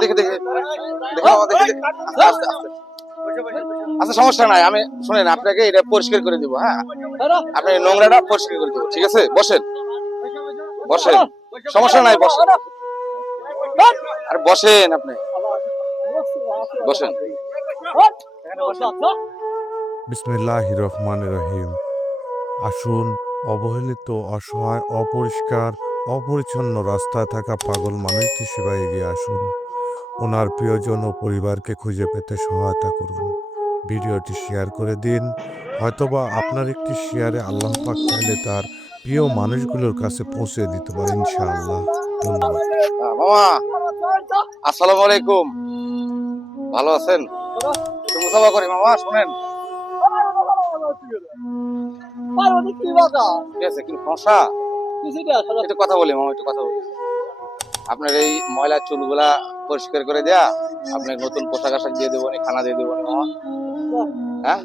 দেখে দেখে দেখে বাবা, দেখে দেখে আস্তে আস্তে আস্তে। আচ্ছা সমস্যা নাই, আমি শুনেন আপনাকে এটা পরিষ্কার করে দিব। হ্যাঁ, আপনি নোংরাটা পরিষ্কার করে দিব, ঠিক আছে? বসেন বসেন, সমস্যা নাই, বসেন। আর বসেন, আপনি বসেন। বিসমিল্লাহির রহমানির রহিম। আসুন, অবহেলিত, অসহায়, অপরিষ্কার, অপরিচ্ছন্ন রাস্তায় থাকা পাগল মানুষটির সেবায় এগিয়ে আসুন। ওনার প্রিয়জন ও পরিবারকে খুঁজে পেতে সহায়তা করুন। ভিডিওটি শেয়ার করে দিন। হয়তোবা আপনার একটি শেয়ারে আল্লাহ পাক চাইলে তার প্রিয় মানুষগুলোর কাছে পৌঁছে দিতে পারে ইনশাআল্লাহ। ধন্যবাদ। মামা, আসসালামু আলাইকুম। ভালো আছেন? একটু মুসাফা করি মামা, শুনেন। ঠিক আছে, কি সমস্যা? একটু কথা বলি মামা, একটু কথা বলি। আপনার এই ময়লা চুলগুলা পরিষ্কার করে দেয়া, আপনাকে নতুন পোশাক আশাক দিয়ে দেবো, খানা দিয়ে দেবো মামা। হ্যাঁ,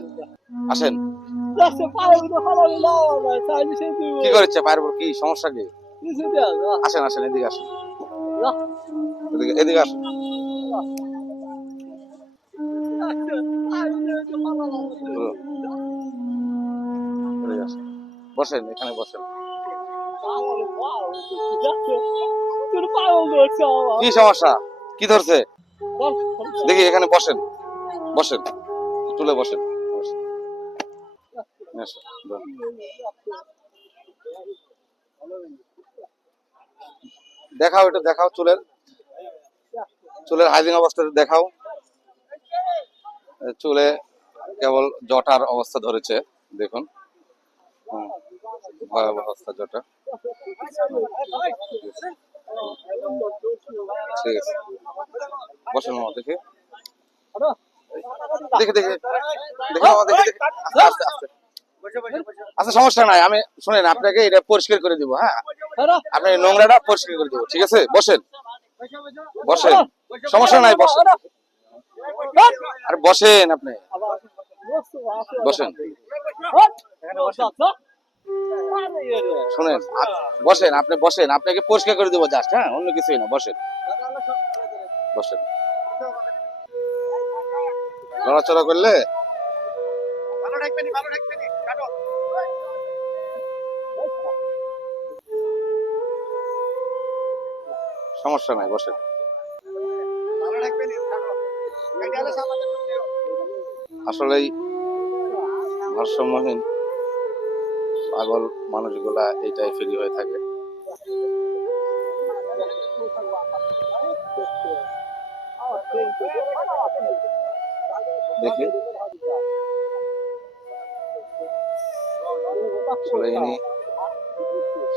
আসেন। কি করেছে পায়ের উপর, কি সমস্যা কি? আসেন আসেন, এদিকে আসেন, এদিকে আসেন। বসেন, এখানে বসেন। কি সমস্যা, কি ধরছে? দেখি, এখানে বসেন, বসেন, চুলে বসেন। দেখাও, এটা দেখাও, চুলের চুলের হাইজিন অবস্থা দেখাও। চুলে কেবল জটার অবস্থা ধরেছে, দেখুন। ভয়াবহ অবস্থা জটা। ঠিক আছে, বসেন মামা, দেখে দেখে দেখে দেখে মামা, দেখে দেখে আস্তে আস্তে আস্তে। আচ্ছা সমস্যা নাই, আমি শুনেন আপনাকে এটা পরিষ্কার করে দিব। হ্যাঁ, আপনি নোংরাটা পরিষ্কার করে দিব, ঠিক আছে? বসেন বসেন, সমস্যা নাই, বসেন। আর বসেন, আপনি বসেন, শুনেন, বসেন, আপনি বসেন, আপনাকে পরিষ্কার করে দেবো জাস্ট। হ্যাঁ, অন্য কিছুই না, বসেন বসেন। নড়াচড়া করলে সমস্যা নাই, বসেন। আসলেই ভারসাম্যহীন পাগল মানুষগুলা এই টাইপেরই হয়ে থাকে। দেখি, আসলে ইনি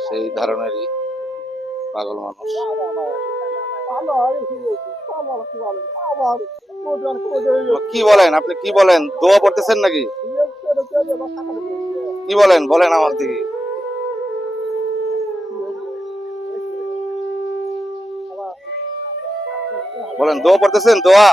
সেই ধরনেরই পাগল মানুষ। কি বলেন আপনি, কি বলেন? দোয়া পড়তেছেন নাকি? কি বলেন, বলেন আমার দিকে। বলেন, দোয়া পড়তেছেন? দোয়া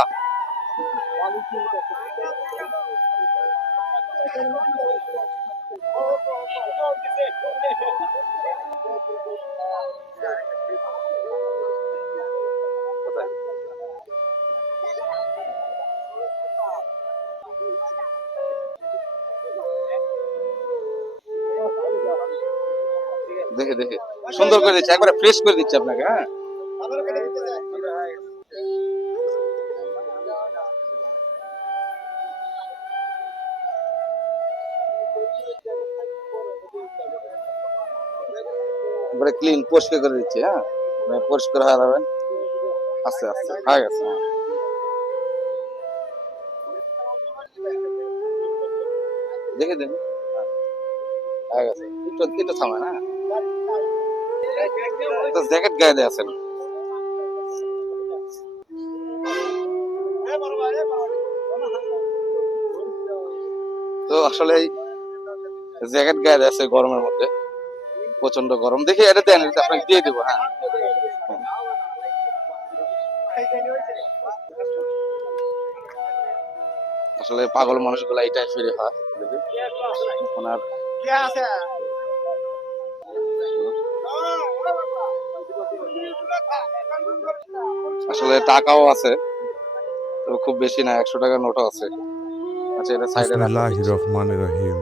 দেখে দেখে সুন্দর করে দিচ্ছে, একবারে ফ্রেশ করে দিচ্ছে আপনাকে। হ্যাঁ, একবারে ক্লিন পরিষ্কার করে দিচ্ছে। হ্যাঁ, পরিষ্কার হয়ে যাবেন আস্তে আস্তে, হয়ে গেছে। দেখে দেখে হয়ে গেছে, একটু একটু থামেন। হ্যাঁ, জ্যাকেট গায়ে দিয়ে আছেন। তো আসলে জ্যাকেট গায়ে দিয়ে আছে গরমের মধ্যে, প্রচন্ড গরম। দেখি এটা দেন, এটা আপনাকে দিয়ে দেবো। হ্যাঁ, আসলে পাগল মানুষগুলা এটাই ফিরে হয়। দেখি ওনার আসলে টাকাও আছে, তবে খুব বেশি না, 100 টাকার নোটও আছে। আচ্ছা, এটা সাইডে রাখো। বিসমিল্লাহির রহমানির রহিম।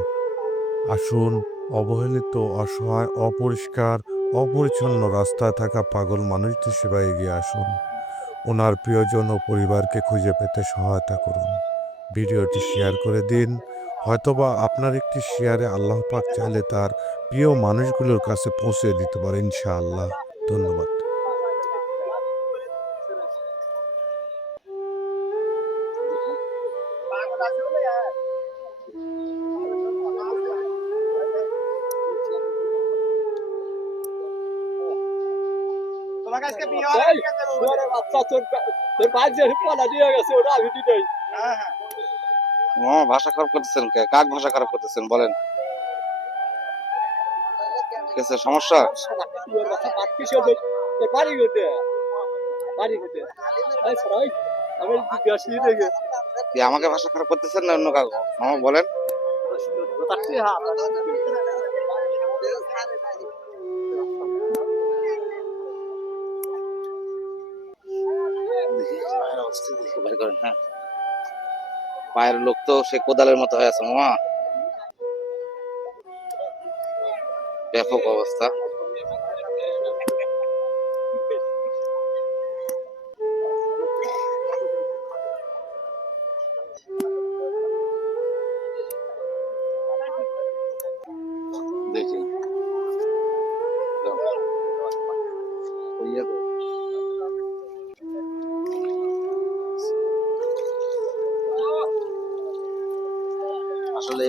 আসুন, অবহেলিত, অসহায়, অপরিষ্কার, অপরিচ্ছন্ন রাস্তায় থাকা পাগল মানুষদের সেবায় এগিয়ে আসুন। ওনার প্রিয়জন ও পরিবারকে খুঁজে পেতে সহায়তা করুন। ভিডিওটি শেয়ার করে দিন। হয়তোবা আপনার একটি শেয়ারে আল্লাহ পাক চাইলে তার প্রিয় মানুষগুলোর কাছে পৌঁছে দিতে পারে ইনশাআল্লাহ। ধন্যবাদ। তোমাকে আজকে বিয়ে হবে বাচ্চা তোর ভাই যে পলা দিয়ে গেছে ওটা আমি দিই। ভাষা খারাপ করতেছেন কে? কাক ভাষা খারাপ করতেছেন বলেন? ঠিক আছে, সমস্যা? বাড়ি করতে আমি জিজ্ঞাসা দেখে কি আমাকে ভাষা খারাপ করতেছেন না অন্য কাউকে? মামা বলেন। পায়ের অবস্থা দেখে বের করেন। হ্যাঁ, পায়ের লোক তো সে কোদালের মতো হয়ে আছে মামা, ব্যাপক অবস্থা। দেখি আসলে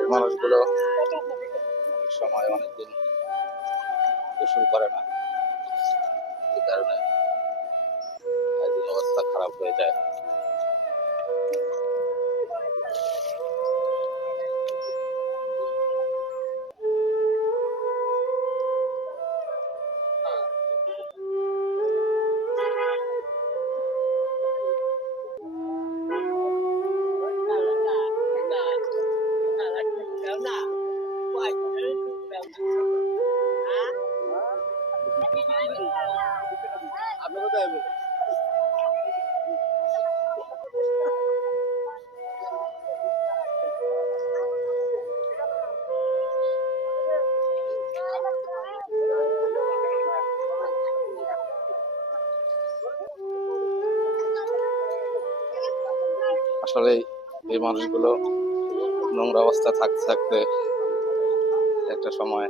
এই মানুষগুলো অনেক সময় অনেকদিন গোসল করে না, এই কারণে একদিন অবস্থা খারাপ হয়ে যায়। আসলে এই মানুষগুলো নোংরা অবস্থা থাকতে থাকতে একটা সময়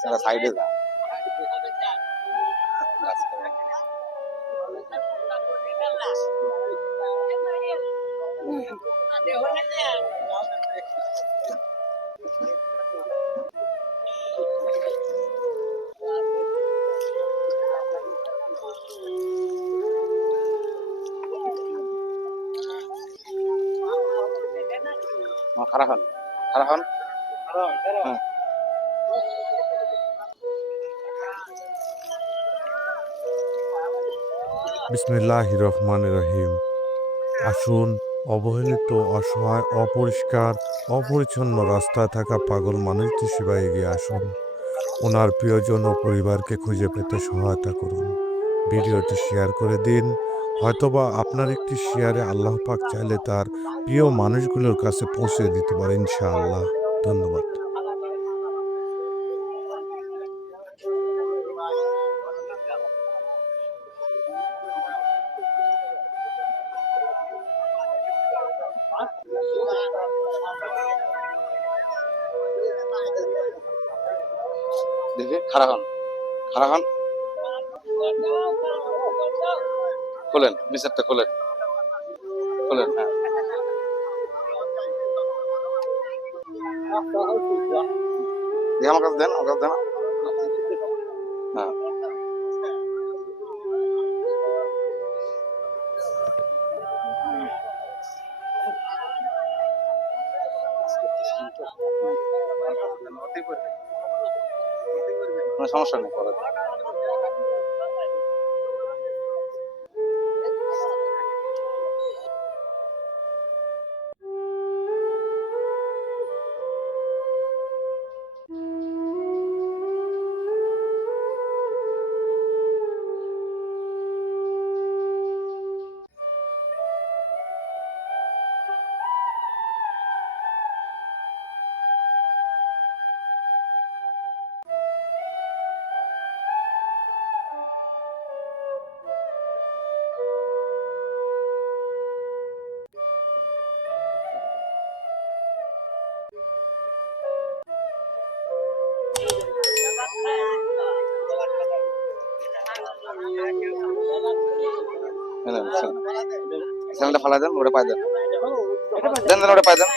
সারা সাইডে যা খারাপ হন, খারাপ হন। হ্যাঁ। বিসমিল্লাহির রহমানির রহিম। আসুন, অবহেলিত, অসহায়, অপরিষ্কার, অপরিচ্ছন্ন রাস্তায় থাকা পাগল মানুষদের সেবায় এগিয়ে আসুন। ওনার প্রিয়জন ও পরিবারকে খুঁজে পেতে সহায়তা করুন। ভিডিওটি শেয়ার করে দিন। হয়তোবা আপনার একটি শেয়ারে আল্লাহ পাক চাইলে তার প্রিয় মানুষগুলোর কাছে পৌঁছে দিতে পারে ইনশাআল্লাহ। ধন্যবাদ। দেখি খারাপ হন, খারাপ হন। খোলেন, মিসারটা খোলেন, খোলেন। হ্যাঁ, দেখি আমার কাছে দেন, আমার কাছে দেন। হ্যাঁ, কোনো সমস্যা নেই, করে দেন। দেখছেন, চ্যানেলটা ফালা দেন, ওটা পাই দেন, দেন দেন, ওটা পাই দেন।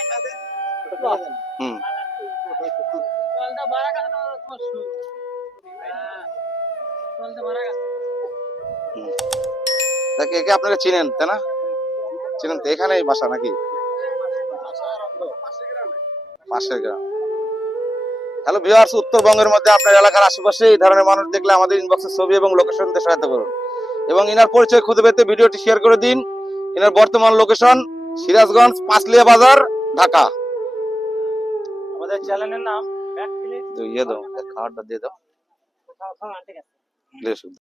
হুম, হুম। দেখে একে আপনারা চিনেন তাই না? চিনেন তো, এখানেই বাসা নাকি পাশের গ্রাম? হ্যালো ভিউয়ার্স, উত্তরবঙ্গের মধ্যে আপনার এলাকার আশেপাশে এই ধরনের মানুষ দেখলে আমাদের ইনবক্সে ছবি এবং লোকেশন দিয়ে সহায়তা করুন, এবং ইনার পরিচয় খুঁজে পেতে ভিডিওটি শেয়ার করে দিন। ইনার বর্তমান লোকেশন সিরাজগঞ্জ, পাঁচলিয়া বাজার, ঢাকা। আমাদের চ্যানেলের নাম তো ইয়ে দাও, খাবারটা দিয়ে দাও।